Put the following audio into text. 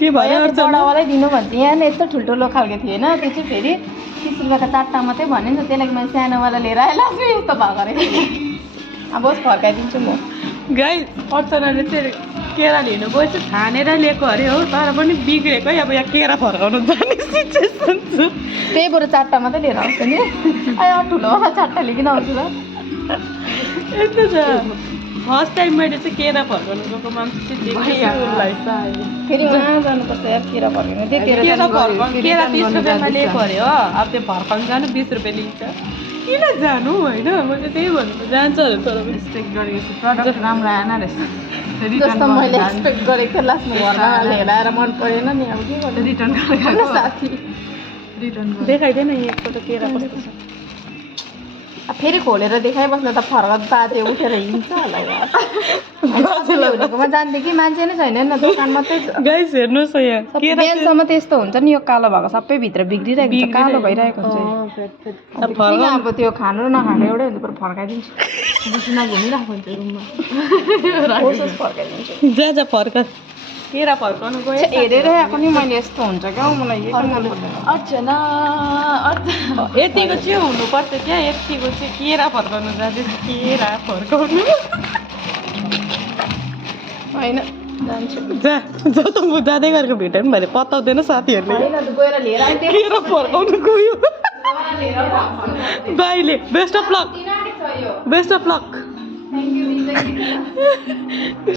के भयो बडावालै दिनु भन्थेँ यहाँ यस्तो ठुल्ठुलो खालको थिएन त्यो चाहिँ फेरि 30 रुपियाँको 4टा मात्रै भन्यो नि त त्यही लागि मैले सानोवाला लिएर आएँ लास्टमा यस्तो भएको रहेछ अब होस् फर्काइदिन्छु म गाई अर्चनाले चाहिँ केरा लिनु गएछ छानेर ल्याएको अरे हो तर पनि बिग्रेको है अब यहाँ केरा फर्काउनु जाने सिचुएसन छु त्यही बरु 4टा मात्रै लिएर आउँछ नि ठुलोवाला 4टा लिइकन आउँछु ल यस्तो छ फर्स्ट टाइम मैले चाहिँ केरा फर्काउनु गएको मान्छे चाहिँ फेरि उहाँ जानुपर्छ यार केरा फर्काउनु त्यही केरा 30 रुपियाँमा लिएको अरे हो अब त्यो फर्काउनु जानु 20 रुपियाँ लिन्छ किन जानु होइन म चाहिँ त्यही भन्नु जान्छ अरे तर एक्सपेक्ट गरेको छु प्रडक्ट राम्रो आएन रहेछ जस्तो मैले एक्सपेक्ट गरेको थिएँ लास्टमा घरमा लिएर आएर मन परेन नि अब के गर्नु रिटर्न गरेको साथी रिटर्न देखाइदिएन एकपल्ट केरा कस्तो छ फेरि खोलेर देखाइबस्नु त फर्कत बाजे उठेर हिँड्छ होला यार भनेकोमा जान्थ्यो कि मान्छे नै छैन नि दोकान मात्रै गाइस हेर्नुहोस् यहाँ बिहानसम्म त्यस्तो हुन्छ नि यो कालो भएको सबै भित्र बिग्रिरहेको हुन्छ कालो भइरहेको हुन्छ अब त्यो खानु र नखानु एउटै हुन्छ पर फर्काइदिन्छु बिचमा घुमिरहेको हुन्छ रुममा फर्काइदिन्छु जा फर्का केरा फर्काउनु गयो हेरेर आएको नि मैले यस्तो हुन्छ क्या मलाई अर्चना यतिको चाहिँ हुनुपर्छ क्या यतिको चाहिँ केरा फर्काउनु जाँदैछ केरा फर्काउनु होइन जान्छु जा त म जाँदै गरेको भेटेँ नि भने पत्ताउँदैन साथीहरूले गएर लिएर केरा फर्काउनु गयो बाइले बेस्ट अफ लक